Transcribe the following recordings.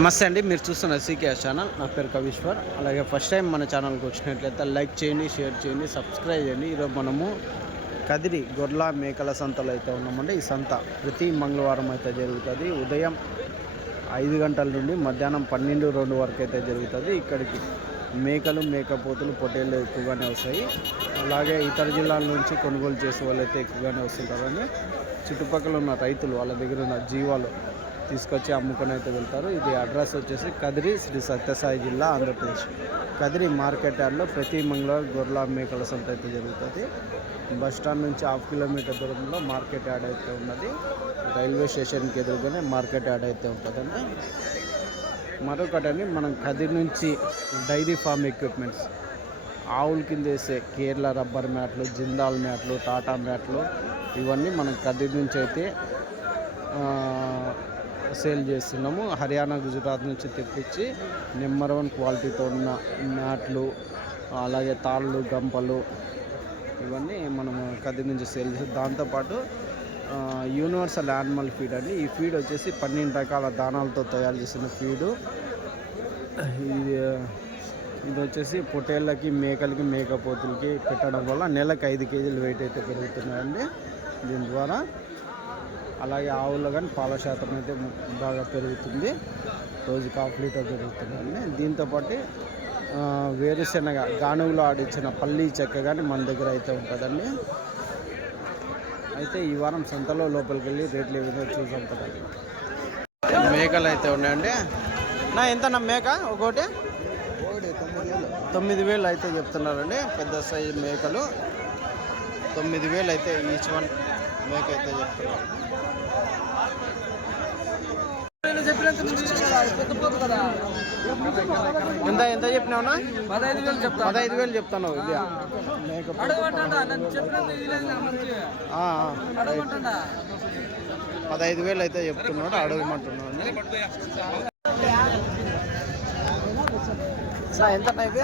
నమస్తే అండి, మీరు చూస్తున్న సీకే ఛానల్. నా పేరు కవీశ్వర్. అలాగే ఫస్ట్ టైం మన ఛానల్కి వచ్చినట్లయితే లైక్ చేయండి, షేర్ చేయండి, సబ్స్క్రైబ్ చేయండి. ఈరోజు మనము కదిరి గొర్రెల మేకల సంతలో అయితే ఉన్నామండి. ఈ సంత ప్రతి మంగళవారం అయితే జరుగుతుంది. ఉదయం 5 గంటల నుండి మధ్యాహ్నం 12-2 వరకు అయితే జరుగుతుంది. ఇక్కడికి మేకలు, మేకపోతులు, పొట్టేళ్ళు ఎక్కువగానే వస్తాయి. అలాగే ఇతర జిల్లాల నుంచి కొనుగోలు చేసే వాళ్ళు అయితే ఎక్కువగానే వస్తుంటారని చుట్టుపక్కల ఉన్న రైతులు వాళ్ళ దగ్గర ఉన్న జీవాలు తీసుకొచ్చి అమ్ముకొని అయితే వెళ్తారు. ఇది అడ్రస్ వచ్చేసి కదిరి, శ్రీ సత్యసాయి జిల్లా, ఆంధ్రప్రదేశ్. కదిరి మార్కెట్ యార్డ్లో ప్రతి మంగళవారం గొర్రెల మేకల సంత అయితే జరుగుతుంది. బస్టాండ్ నుంచి 1/2 కిలోమీటర్ దూరంలో మార్కెట్ యార్డ్ అయితే ఉన్నది. రైల్వే స్టేషన్కి ఎదురుగానే మార్కెట్ యార్డ్ అయితే ఉంటుందండి. మరొకటని మనం కదిరి నుంచి డైరీ ఫామ్ ఎక్విప్మెంట్స్, ఆవుల కింద వేసే కేరళ రబ్బర్ మ్యాట్లు, జిందాల్ మ్యాట్లు, టాటా మ్యాట్లు, ఇవన్నీ మనం కదిరి నుంచి అయితే సేల్ చేస్తున్నాము. హర్యానా, గుజరాత్ నుంచి తెప్పించి నెంబర్ 1 క్వాలిటీతో ఉన్న మ్యాట్లు, అలాగే తాళ్ళు, గంపలు, ఇవన్నీ మనము కదిరి నుంచి సేల్ చేస్తాం. దాంతోపాటు యూనివర్సల్ యానిమల్ ఫీడ్ అండి. ఈ ఫీడ్ వచ్చేసి 12 రకాల దానాలతో తయారు చేసిన ఫీడు. ఇది వచ్చేసి పొట్టేళ్ళకి, మేకలకి, మేకపోతులకి పెట్టడం వల్ల నెలకు 5 కేజీలు వెయిట్ అయితే పెరుగుతున్నాయండి దీని ద్వారా. అలాగే ఆవుల్లో కానీ పాల శాతం అయితే బాగా పెరుగుతుంది. రోజుకి 1/2 లీటర్ పెరుగుతుందండి. దీంతోపాటు వేరుశెనగ గానుగులో ఆడించిన పల్లీ చెక్క కానీ మన దగ్గర అయితే ఉంటుందండి. అయితే ఈ వారం సంతలో లోపలికి వెళ్ళి రేట్లు ఏ విధంగా చూసాం కదండి. మేకలు అయితే ఉన్నాయండి. ఎంత నా మేక ఒకటి 9,000 అయితే చెప్తున్నారండి. పెద్ద సైజు మేకలు 9,000 అయితే ఈచ్ వన్ మేక అయితే చెప్తున్నారు. ఎంత చెప్పినావునా? 15,000 చెప్తాను. ఇది మేక 15,000 అయితే చెప్తున్నాడు. అడగమంటున్నాను. ఎంత ఇవి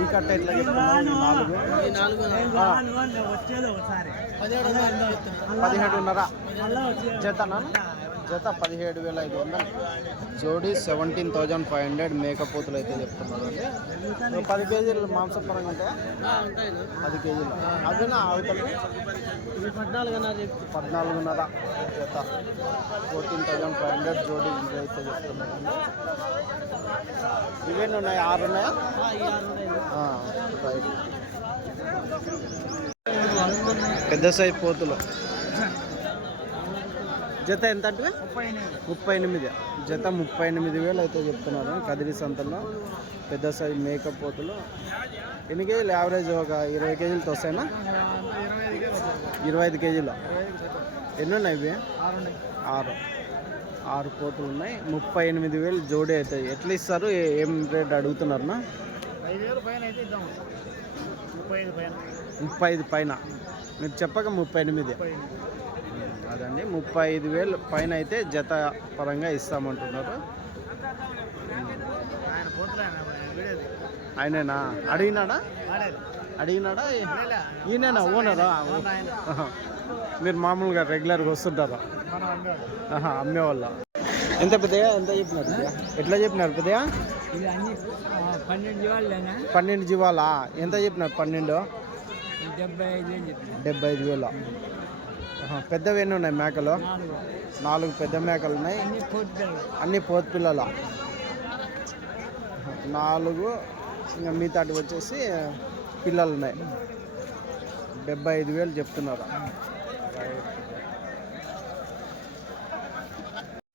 ఈ కట్ట ఎట్లా చెప్తున్నావు? 17,500 జతనా? జత 17,500. జోడీ 17,500. మేకపోతులు అయితే చెప్తున్నారు అండి. 10 కేజీలు మాంసపరంగా ఉంటాయా? 10 కేజీలు. అదేనా అవతలు 14,500 జత 14,500 జోడీ అయితే చెప్తున్నారండి. ఇవేమి ఉన్నాయి? 6 ఉన్నాయా? రైట్. పెద్ద సైజ్ పోతులు జత ఎంత అంటే 38. జత 38,000 అయితే చెప్తున్నారు కదిరి సంతలో. పెద్ద సైజ్ మేకప్ పోతులు ఎన్ని కేజీలు? యావరేజ్ ఒక 20 కేజీలతో వస్తాయినా? 25 కేజీలు. ఎన్ని ఉన్నాయి ఇవి? 6 పోతులు ఉన్నాయి. 38,000 జోడీ అయితే. ఎట్లా ఇస్తారు? ఏం రేట్ అడుగుతున్నారన్నా? 35 పైన. మీరు చెప్పక 38. అదండి, 35,000 పైన అయితే జత పరంగా ఇస్తామంటున్నారు. ఆయనేనా? అడిగినాడా? ఈయనేనా ఓనరా? మీరు మామూలుగా రెగ్యులర్గా వస్తుంటారా? అమ్మేవాళ్ళ. ఎంత పెద్దగా? ఎంత చెప్పినారు? ఎట్లా చెప్పినారు పెద్దగా? 12 జీవాలా? ఎంత చెప్పినారు? 12? 75,000. పెద్దవి ఎన్ని ఉన్నాయి మేకలు? 4 పెద్ద మేకలు ఉన్నాయి. అన్ని పోతు పిల్లల 4. ఇంకా మిగతాటి వచ్చేసి పిల్లలు ఉన్నాయి. 75,000 చెప్తున్నారు.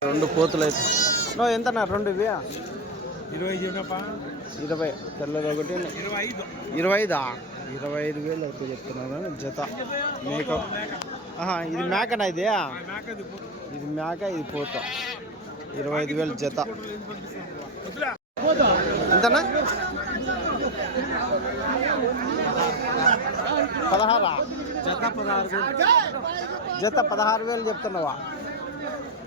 2 పోతులు అయితే ఎంతనా? 2 ఇవి 20. తెల్లది ఒకటి 25. 25,000 అయితే చెప్తున్నారు జత. మేకప్. ఇది మేకనా? ఇది మేక, ఇది పోత. 25,000 జత. ఎంతనా? 16. జత 16,000 చెప్తున్నావా?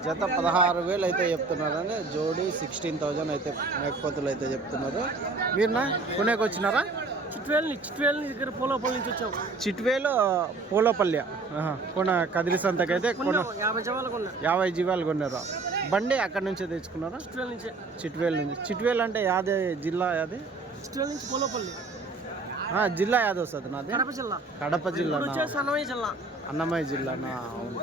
జత 16,000 అయితే చెప్తున్నారని. జోడీ 16,000 అయితే మేకపోతులు అయితే చెప్తున్నారు. మీరునా కొనేకి వచ్చినారా? చిట్వేలు దగ్గర పోలోపల్లి నుంచి వచ్చాము. చిట్వేలు పోలోపల్లి కొన కదిరి సంతకైతే 50 జీవాలు కొన్నారు. బండి అక్కడ నుంచే తెచ్చుకున్నారా? చిట్వేలు నుంచి. చిట్వేలు అంటే యాదే జిల్లా? యాది చిట్వేలు నుంచి పోలోపల్లి జిల్లా యాదవ్ వస్తుంది నాది? కడప జిల్లా. అన్నమయ్య జిల్లానా? అవును.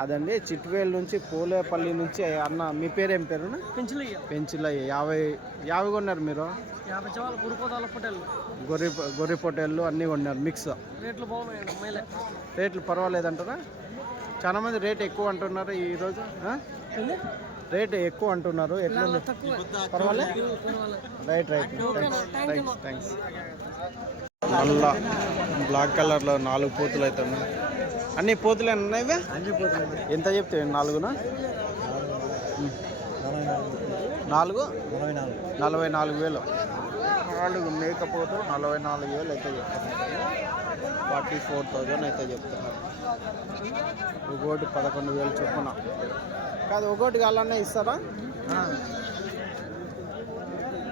అదండి చిట్వేలు నుంచి పోలేపల్లి నుంచి. అన్న మీ పేరేం పేరు? పెంచులయ్య. 50 కొన్నారు మీరు? గొర్రె పొట్టేళ్ళు అన్నీ కొన్నారు మిక్స్. రేట్లు పర్వాలేదంటారా? చాలా మంది రేట్ ఎక్కువ అంటున్నారు ఈరోజు. రేట్ ఎక్కువ అంటున్నారు. ఎట్లా పర్వాలేదు? రైట్. థ్యాంక్స్. నల్ల బ్లాక్ కలర్లో 4 పూతులు అయితే ఉన్నాయి. అన్ని పూతులే ఉన్నాయి. ఎంత చెప్తే 4న? 44,000. 4 మేకపోతు 44,000 అయితే చెప్తున్నారు. 44,000 అయితే చెప్తున్నారు. ఒకటి 11,000 చొప్పున. కాదు ఒకటి అలానే ఇస్తారా?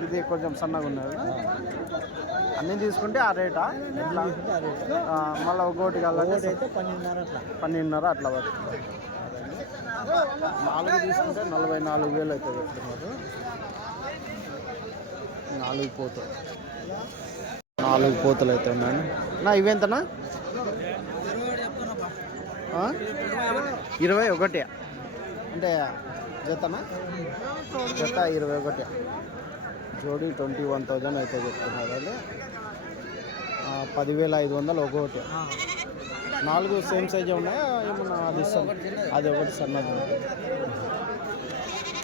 ఇది కొంచెం సన్నగా ఉన్నది. అన్నీ తీసుకుంటే ఆ రేటా? మళ్ళీ ఒకటి కావాలంటే 12,500 అట్లా పడుతుంది. 4 తీసుకుంటే 44,000 అయితే చెప్తున్నారు. 4 పోతులు అయితే ఉన్నాను. ఇవెంతనా? 21 అంటే జతనా? జత 21. జోడి 21,000 అయితే చెప్తున్నారు. అది 10,500 ఒకటి. 4 సేమ్ సైజే ఉన్నాయా? ఏమన్నా అది ఇస్తాం? అది ఒకటి సన్నది ఉంటుంది.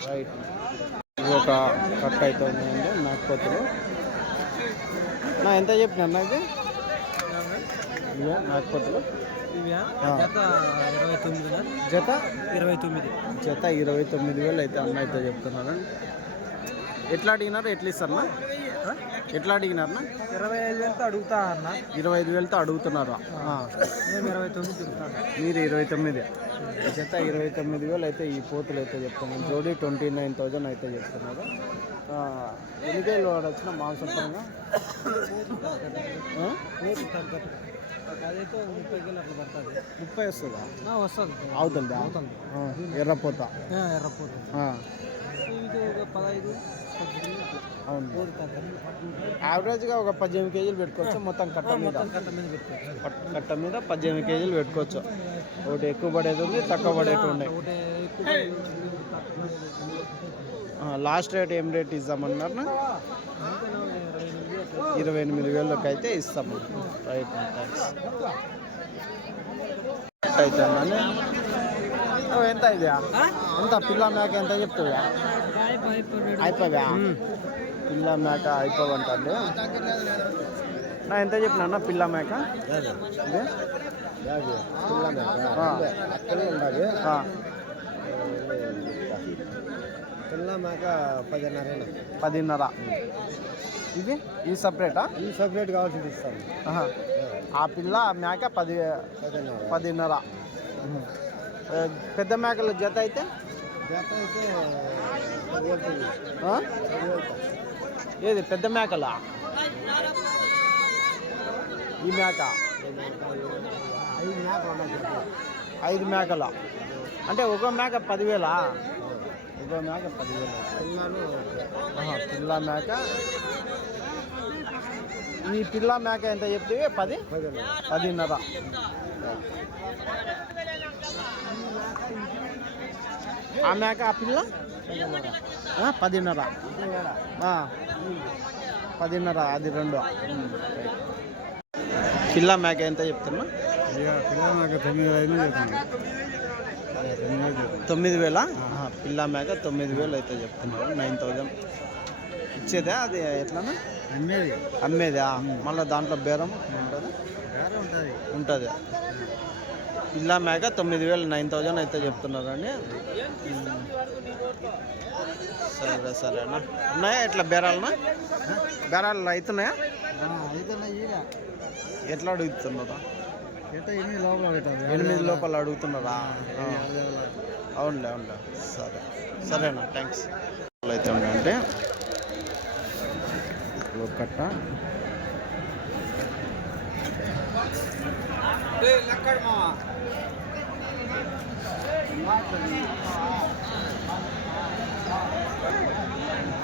రైట్. ఇది ఒక కట్ అయితే ఉందండి నాటుకొత్తులు. ఎంత చెప్పిన ఇది? నాటుకొత్తులు జత 29,000 అయితే అన్న అయితే చెప్తున్నారు. ఎట్లా అడిగినారు? ఎట్లా ఇస్తారన్నా? ఎట్లా అడిగినారన్నా? 25,000తో అడుగుతా అన్న. 25,000తో అడుగుతున్నారా? మీరు 29. జత 29,000 అయితే ఈ పోతులు అయితే చెప్తున్నారు. జోడి 29,000 అయితే చెప్తున్నారు. ఎన్ని కేజీలు వాడొచ్చిన మాంసం పరంగా? 30 వస్తుందా? అవుతుంది. ఎర్రపోత. అవును. యావరేజ్గా ఒక 18 కేజీలు పెట్టుకోవచ్చు. మొత్తం కట్ట మీద 18 కేజీలు పెట్టుకోవచ్చు. ఒకటి ఎక్కువ పడేది ఉంది, తక్కువ పడేటి ఉన్నాయి. లాస్ట్ రేట్ ఏం రేట్ ఇద్దామన్నారు? 28,000 అయితే ఇస్తాము. రైట్. థ్యాంక్స్. అయితే ఎంత ఇది? ఎంత పిల్ల మేక ఎంత చెప్తావా? అయిపోయా పిల్ల మేక అయిపోవంటండి. ఎంత చెప్పినా పిల్ల మేక? పిల్ల మేక 10,500. ఇది సపరేటా? సపరేట్ కావాల్సింది ఇస్తాను. ఆ పిల్ల మేక 10,500. పెద్ద మేకల జత అయితే ఏది పెద్ద మేకలా? ఈ మేక 5 మేకల అంటే ఒక మేక 10,000. ఒక మేక 10,000. పిల్ల మేక. ఈ పిల్ల మేక ఎంత చెప్తే? 10,500. ఆ మేక ఆ పిల్ల 10,500. 10,500 అది 2. పిల్ల మేక ఎంత చెప్తున్నా? పిల్ల మేక 9,000. పిల్ల మేక 9,000 అయితే చెప్తున్నారు. 9,000 ఇచ్చేదా? అది ఎట్లన్నా అమ్మేదా? మళ్ళీ దాంట్లో బేరం ఉంటుంది. పిల్ల మేక 9,000 9,000 అయితే చెప్తున్నారండి. సరేనా? ఉన్నాయా ఎట్లా బేరాలనా? బేరాలు అవుతున్నాయా? ఎట్లా అడుగుతున్నారా? 8 లోపల అడుగుతున్నారా? అవునులే. సరేనా? థ్యాంక్స్. అయితే ఉండంటే కట్ట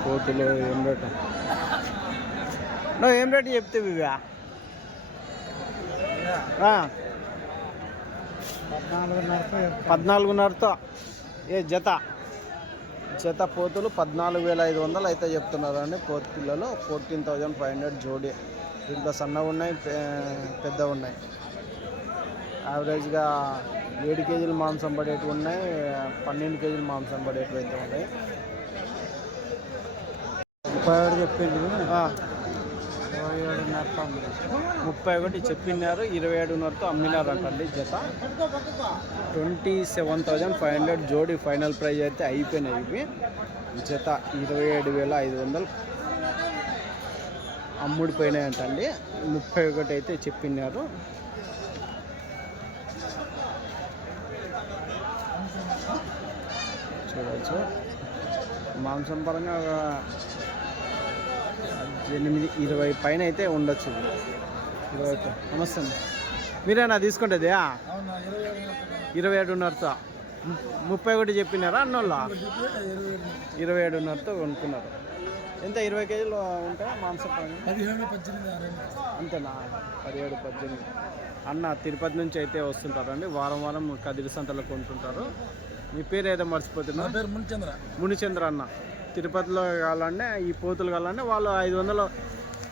పోతులు ఏం రేటు నువ్వు ఏం రేటు చెప్తావు ఇవా 14,500తో ఏ జత పోతులు 14,500 అయితే చెప్తున్నారు అండి. పోతు పిల్లలు 14,500 జోడి. దీంట్లో సన్నగా ఉన్నాయి, పెద్ద ఉన్నాయి. యావరేజ్గా 7 కేజీలు మాంసం పడేటివి ఉన్నాయి, 12 కేజీలు మాంసం పడేటివి అయితే ఉన్నాయి. 31 చెప్పింది 31 చెప్పినారు, 27,500తో అమ్మినారు అంటండి జత. 27,500 జోడి ఫైనల్ ప్రైజ్ అయితే అయిపోయినాయి. ఇవి జత 27,500 అమ్ముడిపోయినాయి అంటండి. 31 అయితే చెప్పినారు. చూడవచ్చు మాంసం పరంగా 18-20 పైన అయితే ఉండొచ్చు. 20. నమస్తే మీరేనా తీసుకుంటుంది 27,500తో 31 చెప్పినారా అన్నోళ్ళ 27,500తో కొనుక్కున్నారు. ఎంత 20 కేజీలు ఉంటాయి మాంసం పరంగా? 17-18 అంతేనా? 17-18. అన్న తిరుపతి నుంచి అయితే వస్తుంటారండి, వారం కదిరి సంతలో కొంటుంటారు. మీ పేరు ఏదో మర్చిపోతున్నా? నా పేరు మునిచంద్ర అన్న. తిరుపతిలో కావాలంటే ఈ పోతులు కావాలంటే వాళ్ళు 500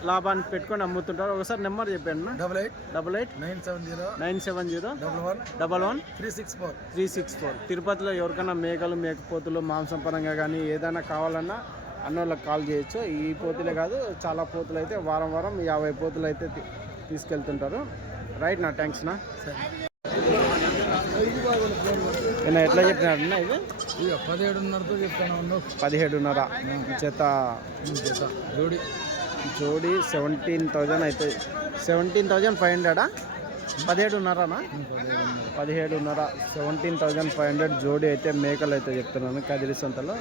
లాభానికి పెట్టుకొని అమ్ముతుంటారు. ఒకసారి నెంబర్ చెప్పండి. 88-970-970-11-364. తిరుపతిలో ఎవరికైనా మేకపోతులు మాంసం పరంగా కానీ ఏదైనా కావాలన్నా అన్నోళ్ళకి కాల్ చేయొచ్చు. ఈ పోతులే కాదు, చాలా పోతులు అయితే వారం 50 పోతులు అయితే తీసుకెళ్తుంటారు. రైట్ నా, థ్యాంక్స్ నా. ఎట్లా చెప్పినారన్నా ఇది? 17,500తో చెప్తాను. 17,500 జత జోడి 17,000 అయితే 17,500. 17,500నా? 17,500 17,500 జోడి అయితే మేకలు అయితే చెప్తున్నాను కదిరి సంతలో.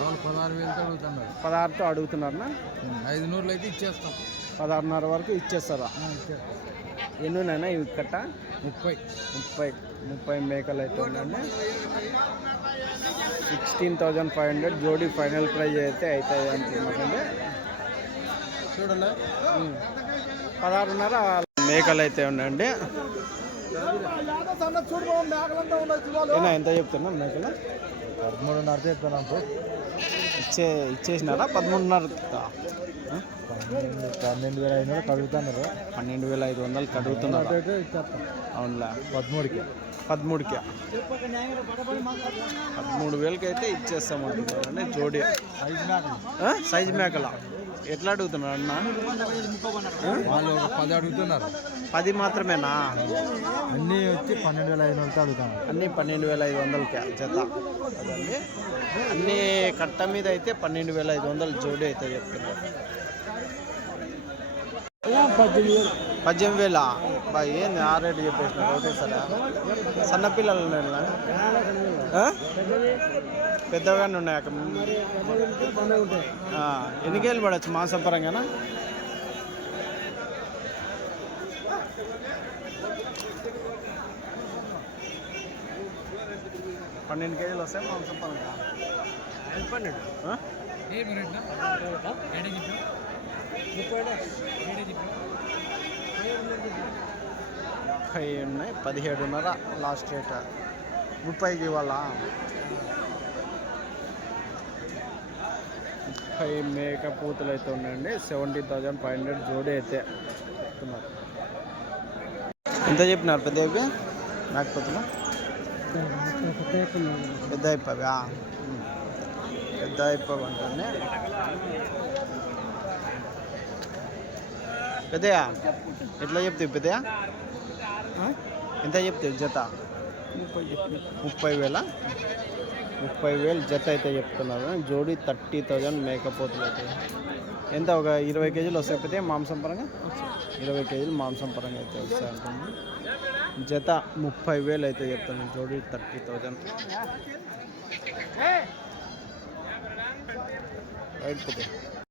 16,000తో అడుగుతున్నారనా? 500 అయితే ఇచ్చేస్తాం. 16,500 వరకు ఇచ్చేస్తారా? ఎన్నునైనా ఇవి కట్ట 30 మేకలు అయితే ఉండండి. 16,500 జోడి ఫైనల్ ప్రైజ్ అయితే అవుతాయి అంటున్నారండి. చూడండి 16,500 మేకలు అయితే ఉండండి. ఎంత చెప్తున్నా మేకలు? 13,500 చెప్తాను. ఇచ్చేసినారా? 13,500 12,500 కడుగుతున్నారు. 12,500 కడుగుతున్నారు. అవునులే 13,000 13,000కి అయితే ఇచ్చేస్తామంటున్నారండి జోడి. సైజ్ మేకల ఎట్లా అడుగుతున్నారు అన్న? వాళ్ళు ఒక 10 అడుగుతున్నారు. 10 మాత్రమేనా? అన్నీ వచ్చి 12,500 అడుగుతాను. అన్నీ 12,500కి జత అదండి. అన్నీ కట్ట మీద అయితే 12,500 జోడి అయితే చెప్తున్నారు. 18,000 బాగా ఏంది ఆ రేటు చెప్పేసినారు ఒకటేసారి? సన్నపిల్లలు ఉన్నాయి, పెద్దగానే ఉన్నాయి. ఎన్ని కేజీలు పడవచ్చు మాంసం పరంగానా? పన్నెండు కేజీలు వస్తాయి మాంసం పరంగా. 30 ఉన్నాయి. 17,500 లాస్ట్ రేట్. 30కి ఇవాళ 30 మేక పూతలు అయితే ఉన్నాయండి. 17,500 జోడి అయితే చెప్తున్నారు. ఎంత చెప్పినారు పెద్దవి మేకపోతులు? పెద్ద అయిపోయా? పెద్ద అయిపోవంటే పెద్దయా ఎట్లా చెప్తావు? పెద్దయా ఎంత చెప్తావు జత? 30,000 జత అయితే చెప్తున్నారు. జోడి 30,000 మేకపోతులు అయితే ఎంత? ఒక 20 కేజీలు వస్తాయి పెద్ద మాంసం పరంగా. 20 కేజీలు మాంసం పరంగా అయితే వస్తాయి అంటుంది. జత 30,000 అయితే చెప్తున్నాను. జోడి 30,000. రైట్ పెద్ద.